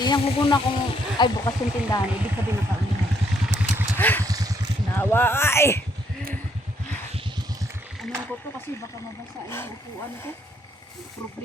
Tingnan ko muna kung ay bukas yung tindahan. Ibig sabihin nakauwi. Naway! Ano ko to kasi baka mabasa yung upuan ko. Problema.